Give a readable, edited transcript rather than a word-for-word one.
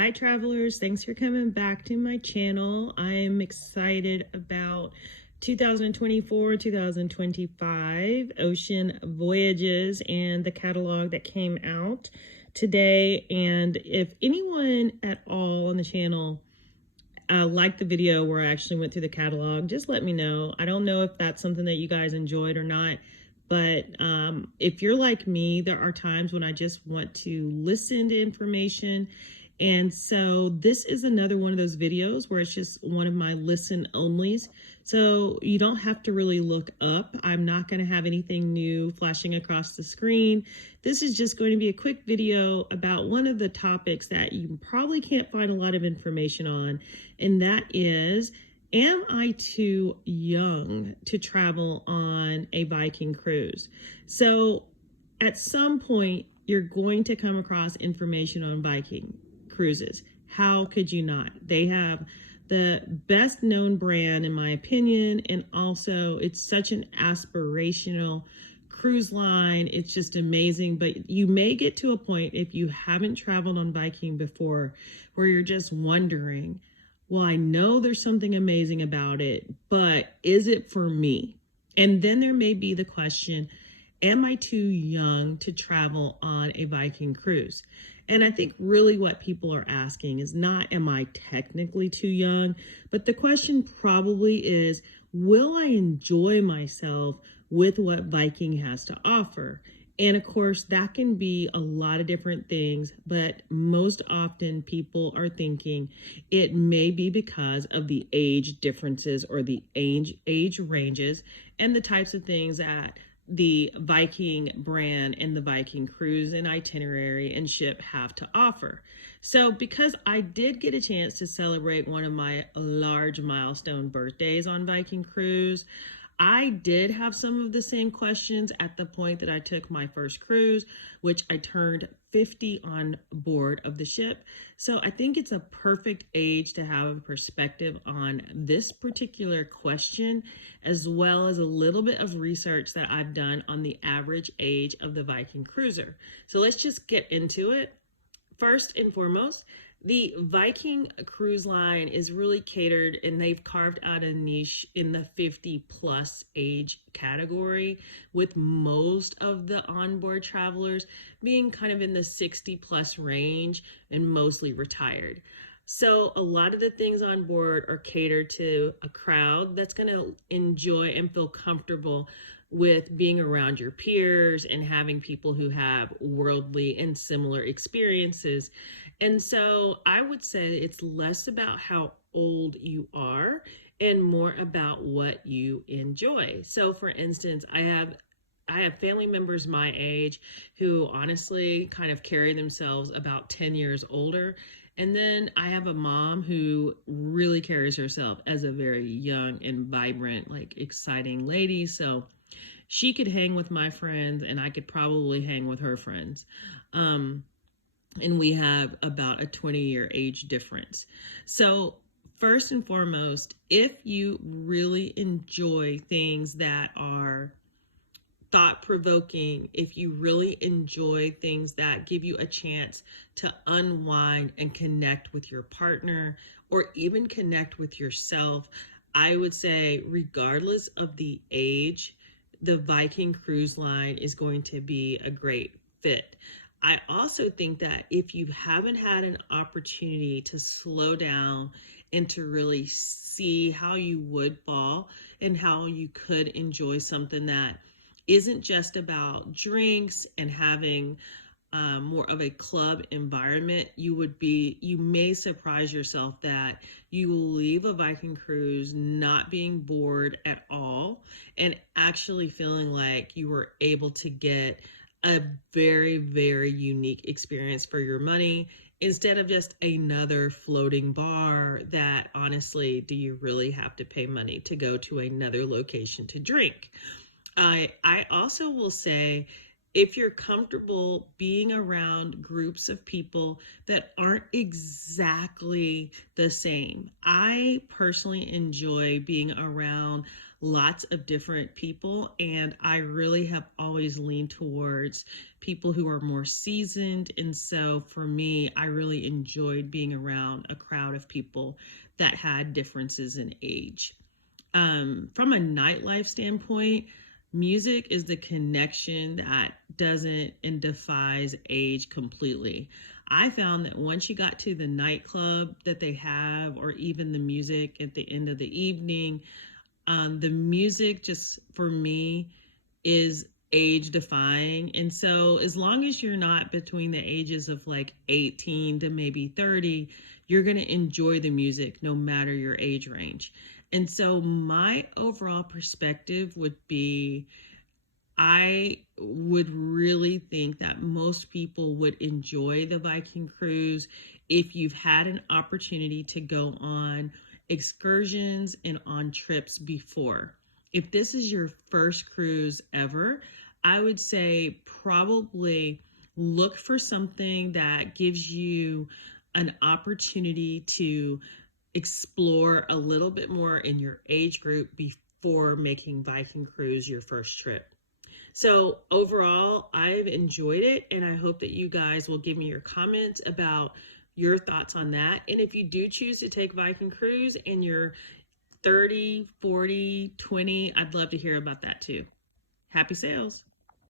Hi travelers, thanks for coming back to my channel. I am excited about 2024-2025 ocean voyages and the catalog that came out today. And if anyone at all on the channel liked the video where I actually went through the catalog, just let me know. I don't know if that's something that you guys enjoyed or not, but if you're like me, there are times when I just want to listen to information. And so this is another one of those videos where it's just one of my listen onlys. So you don't have to really look up. I'm not going to have anything new flashing across the screen. This is just going to be a quick video about one of the topics that you probably can't find a lot of information on. And that is, am I too young to travel on a Viking cruise? So at some point, you're going to come across information on Viking cruises. How could you not? They have the best known brand in my opinion, and also it's such an aspirational cruise line. It's just amazing. But you may get to a point, if you haven't traveled on Viking before, where you're just wondering, well, I know there's something amazing about it, but is it for me? And then there may be the question, am I too young to travel on a Viking cruise? And I think really what people are asking is not, am I technically too young? But the question probably is, will I enjoy myself with what Viking has to offer? And of course, that can be a lot of different things, but most often people are thinking it may be because of the age differences or the age ranges and the types of things that the Viking brand and the Viking cruise and itinerary and ship have to offer. So because I did get a chance to celebrate one of my large milestone birthdays on Viking cruise, I did have some of the same questions at the point that I took my first cruise, which I turned 50 on board of the ship. So I think it's a perfect age to have a perspective on this particular question, as well as a little bit of research that I've done on the average age of the Viking cruiser. So let's just get into it. First and foremost, the Viking cruise line is really catered, and they've carved out a niche in the 50 plus age category, with most of the onboard travelers being kind of in the 60 plus range and mostly retired. So a lot of the things on board are catered to a crowd that's going to enjoy and feel comfortable with being around your peers and having people who have worldly and similar experiences. And so I would say it's less about how old you are and more about what you enjoy. So for instance, I have family members my age who honestly kind of carry themselves about 10 years older. And then I have a mom who really carries herself as a very young and vibrant, like exciting lady. So she could hang with my friends and I could probably hang with her friends. And we have about a 20-year age difference. So first and foremost, if you really enjoy things that are thought-provoking, if you really enjoy things that give you a chance to unwind and connect with your partner or even connect with yourself, I would say regardless of the age, the Viking cruise line is going to be a great fit. I also think that if you haven't had an opportunity to slow down and to really see how you would fall and how you could enjoy something that isn't just about drinks and having more of a club environment, you may surprise yourself that you will leave a Viking cruise not being bored at all and actually feeling like you were able to get a very, very unique experience for your money, instead of just another floating bar that honestly, do you really have to pay money to go to another location to drink? I also will say, if you're comfortable being around groups of people that aren't exactly the same. I personally enjoy being around lots of different people, and I really have always leaned towards people who are more seasoned. And so for me, I really enjoyed being around a crowd of people that had differences in age. From a nightlife standpoint, music is the connection that doesn't and defies age completely. I found that once you got to the nightclub that they have, or even the music at the end of the evening, the music just for me is age defying. And so, as long as you're not between the ages of like 18 to maybe 30, you're going to enjoy the music no matter your age range. And so, my overall perspective would be I would really think that most people would enjoy the Viking cruise if you've had an opportunity to go on excursions and on trips before. If this is your first cruise ever, I would say probably look for something that gives you an opportunity to explore a little bit more in your age group before making Viking cruise your first trip. So overall, I've enjoyed it, and I hope that you guys will give me your comments about your thoughts on that. And if you do choose to take Viking Cruise and you're 30, 40, 20, I'd love to hear about that too. Happy sales.